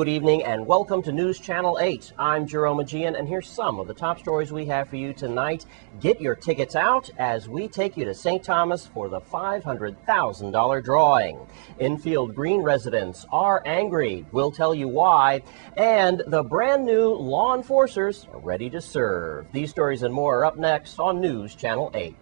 Good evening and welcome to News Channel 8. I'm Jerome Aegean, and here's some of the top stories we have for you tonight. Get your tickets out as we take you to St. Thomas for the $500,000 drawing. Infield Green residents are angry. We'll tell you why. And the brand new law enforcers are ready to serve. These stories and more are up next on News Channel 8.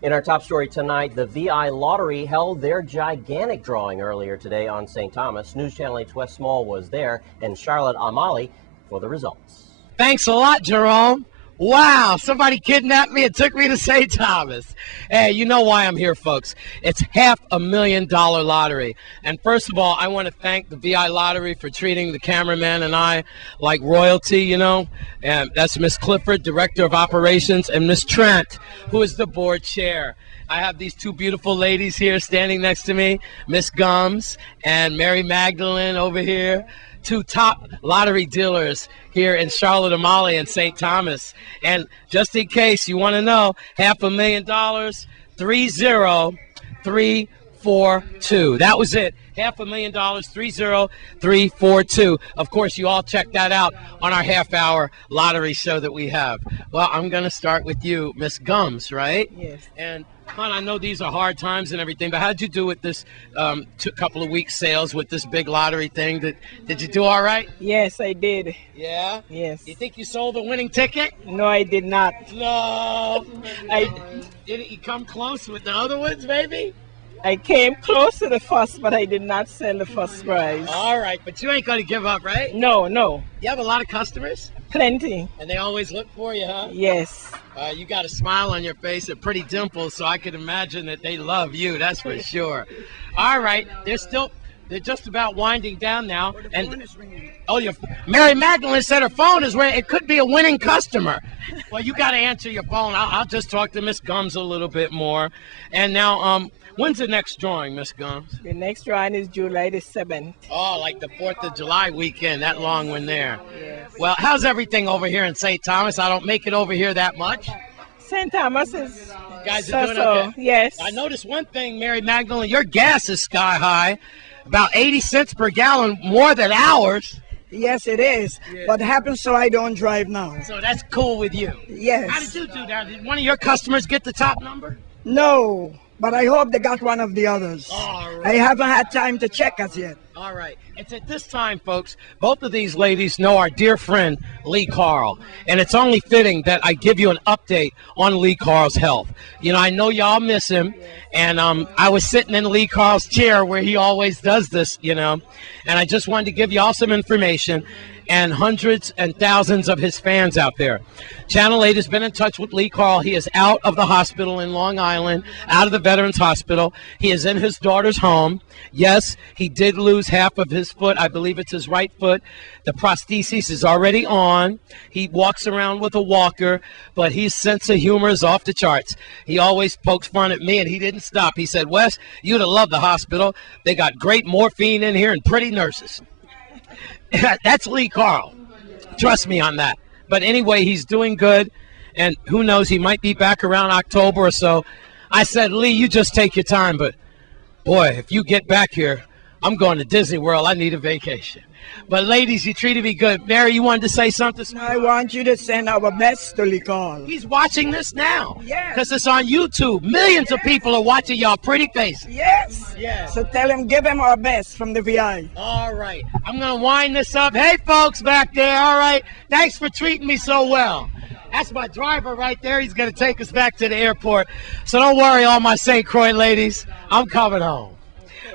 In our top story tonight, the VI Lottery held their gigantic drawing earlier today on St. Thomas. News Channel 8's Wes Small was there, and Charlotte Amali for the results. Thanks a lot, Jerome. Wow, somebody kidnapped me and took me to St. Thomas. Hey, you know why I'm here, folks. It's $500,000 lottery. And first of all, I want to thank the VI Lottery for treating the cameraman and I like royalty, you know. And that's Miss Clifford, Director of Operations, and Miss Trent, who is the board chair. I have these two beautiful ladies here standing next to me, Miss Gums and Mary Magdalene over here. Two top lottery dealers here in Charlotte Amalie and St. Thomas. And just in case you want to know, $500,000, 30342. That was it. $500,000, 30342. Of course, you all check that out on our half-hour lottery show that we have. Well, I'm going to start with you, Miss Gums, right? Yes. And hon, I know these are hard times and everything, but how'd you do with this couple of weeks sales with this big lottery thing? Did you do all right? Yes, I did. Yeah? Yes. You think you sold a winning ticket? No, I did not. No. Didn't you come close with the other ones, maybe? I came close to the first, but I did not sell the first prize. All right, but you ain't going to give up, right? No, no. You have a lot of customers? Plenty. And they always look for you, huh? Yes. You got a smile on your face and pretty dimples, so I could imagine that they love you, that's for sure. All right, they're just about winding down now. And Mary Magdalene said her phone is ringing. It could be a winning customer. Well, you got to answer your phone. I'll just talk to Miss Gums a little bit more. And now, when's the next drawing, Miss Gums? The next drawing is July the 7th. Oh, like the 4th of July weekend, that long one there. Yes. Well, how's everything over here in St. Thomas? I don't make it over here that much. St. Thomas is You guys are doing okay? Yes. I noticed one thing, Mary Magdalene, your gas is sky high, about 80 cents per gallon, more than ours. Yes, it is. Yeah. But it happens so I don't drive now. So that's cool with you. Yes. How did you do that? Did one of your customers get the top number? No, but I hope they got one of the others. All right. I haven't had time to check as yet. All right. It's at this time, folks, both of these ladies know our dear friend, Lee Carl. And it's only fitting that I give you an update on Lee Carl's health. You know, I know y'all miss him. And I was sitting in Lee Carl's chair where he always does this, you know. And I just wanted to give you all some information and hundreds and thousands of his fans out there. Channel 8 has been in touch with Lee Carl. He is out of the hospital in Long Island, out of the Veterans Hospital. He is in his daughter's home. Yes, he did lose half of his foot. I believe it's his right foot. The prosthesis is already on. He walks around with a walker, but his sense of humor is off the charts. He always pokes fun at me, and he didn't stop. He said, Wes, you'd have loved the hospital. They got great morphine in here and pretty nurses. That's Lee Carl. Trust me on that. But anyway, he's doing good, and who knows, he might be back around October or so. I said, Lee, you just take your time, but boy, if you get back here, I'm going to Disney World. I need a vacation. But ladies, you treated me good. Mary, you wanted to say something? I want you to send our best to Lee Carl. He's watching this now. Yes. Because it's on YouTube. Millions of people are watching y'all pretty faces. Yes. Yes. So tell him, give him our best from the VI. All right. I'm going to wind this up. Hey, folks back there. All right. Thanks for treating me so well. That's my driver right there. He's going to take us back to the airport. So don't worry, all my St. Croix ladies. I'm coming home.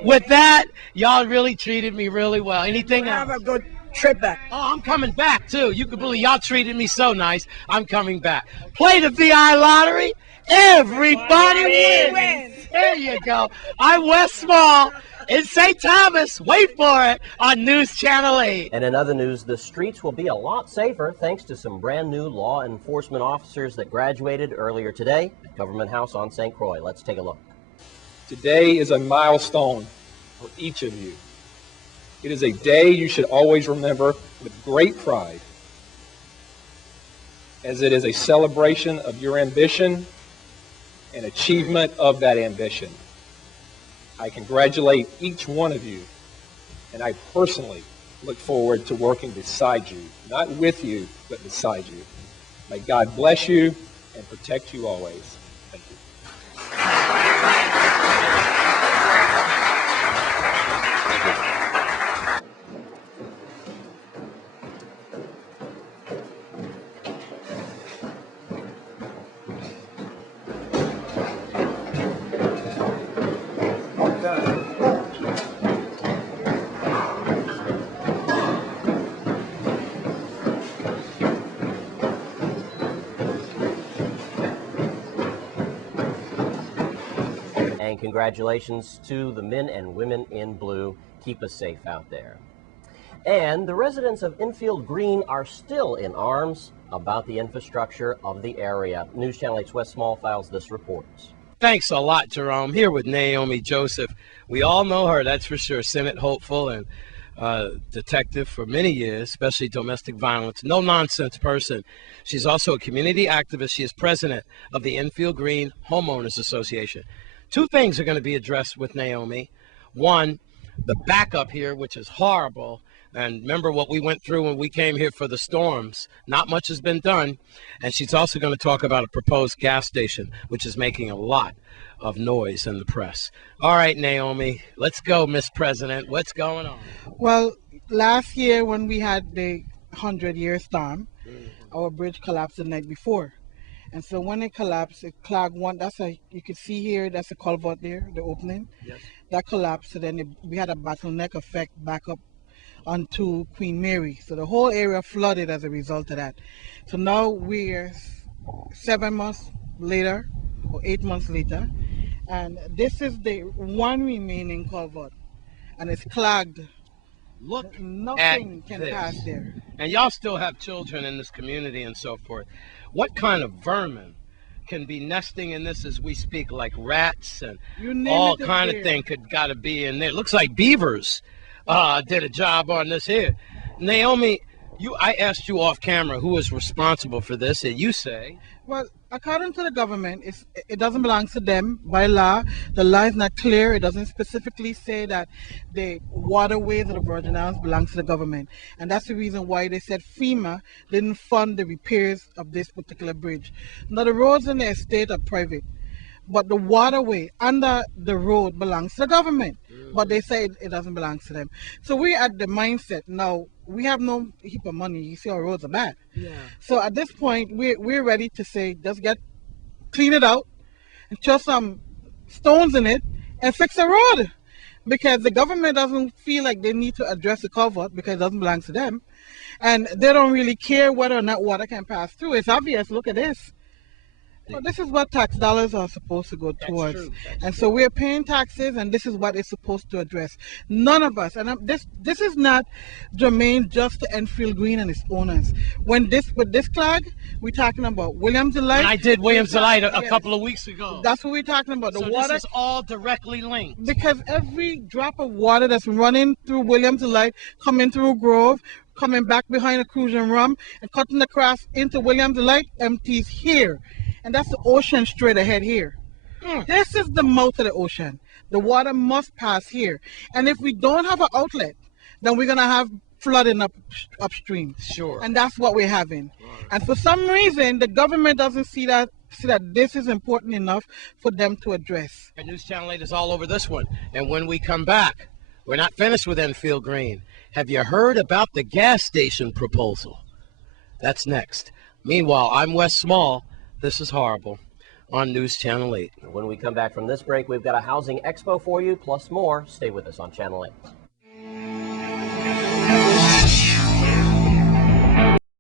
With that, y'all really treated me really well. Anything else? Have a good trip back. Oh, I'm coming back, too. You can believe y'all treated me so nice. I'm coming back. Play the VI Lottery. Everybody wins. There you go. I'm Wes Small. in St. Thomas. Wait for it on News Channel 8. And in other news, the streets will be a lot safer thanks to some brand new law enforcement officers that graduated earlier today at Government House on St. Croix. Let's take a look. Today is a milestone for each of you. It is a day you should always remember with great pride, as it is a celebration of your ambition and achievement of that ambition. I congratulate each one of you, and I personally look forward to working beside you, not with you, but beside you. May God bless you and protect you always. Thank you. And congratulations to the men and women in blue. Keep us safe out there. And the residents of Enfield Green are still in arms about the infrastructure of the area. News Channel 8's Wes Small files this report. Thanks a lot, Jerome. Here with Naomi Joseph. We all know her, that's for sure. Senate hopeful and detective for many years, especially domestic violence. No nonsense person. She's also a community activist. She is president of the Enfield Green Homeowners Association. Two things are going to be addressed with Naomi. One, the backup here, which is horrible. And remember what we went through when we came here for the storms. Not much has been done. And she's also going to talk about a proposed gas station, which is making a lot of noise in the press. All right, Naomi, let's go, Miss President. What's going on? Well, last year when we had the 100-year storm, our bridge collapsed the night before. And so when it collapsed, it clogged one. You can see here, that's a culvert there, the opening. Yes. That collapsed, so then we had a bottleneck effect back up onto Queen Mary. So the whole area flooded as a result of that. So now we're 7 months later, or 8 months later, and this is the one remaining culvert, and it's clogged. Look, nothing can pass there. And y'all still have children in this community and so forth. What kind of vermin can be nesting in this as we speak, like rats and all kind of thing got to be in there? It looks like beavers did a job on this here. Naomi, I asked you off camera who is responsible for this, and you say? Well, according to the government, it doesn't belong to them by law. The law is not clear. It doesn't specifically say that the waterways of the Virgin Islands belong to the government. And that's the reason why they said FEMA didn't fund the repairs of this particular bridge. Now, the roads in the estate are private, but the waterway under the road belongs to the government. But they say it doesn't belong to them. So we're at the mindset now. We have no heap of money. You see our roads are bad. Yeah. So at this point, we're ready to say, just clean it out and throw some stones in it and fix the road. Because the government doesn't feel like they need to address the culvert because it doesn't belong to them. And they don't really care whether or not water can pass through. It's obvious. Look at this. Well, this is what tax dollars are supposed to go towards. And so we're paying taxes, and this is what it's supposed to address. None of us, and this is not germane just to Enfield Green and its owners. With this flag, we're talking about Williams Delight. And I did Williams Delight a couple of weeks ago. That's what we're talking about. So water, this is all directly linked. Because every drop of water that's running through Williams Delight, coming through Grove, coming back behind a Crucian Rum, and cutting across into Williams Delight, empties here. And that's the ocean straight ahead here. This is the mouth of the ocean. The water must pass here. And if we don't have an outlet, then we're going to have flooding upstream. Sure. And that's what we're having. And for some reason, the government doesn't see that this is important enough for them to address. News Channel 8 is all over this one. And when we come back, we're not finished with Enfield Green. Have you heard about the gas station proposal? That's next. Meanwhile, I'm Wes Small. This is horrible on News Channel 8. When we come back from this break, we've got a housing expo for you, plus more. Stay with us on Channel 8.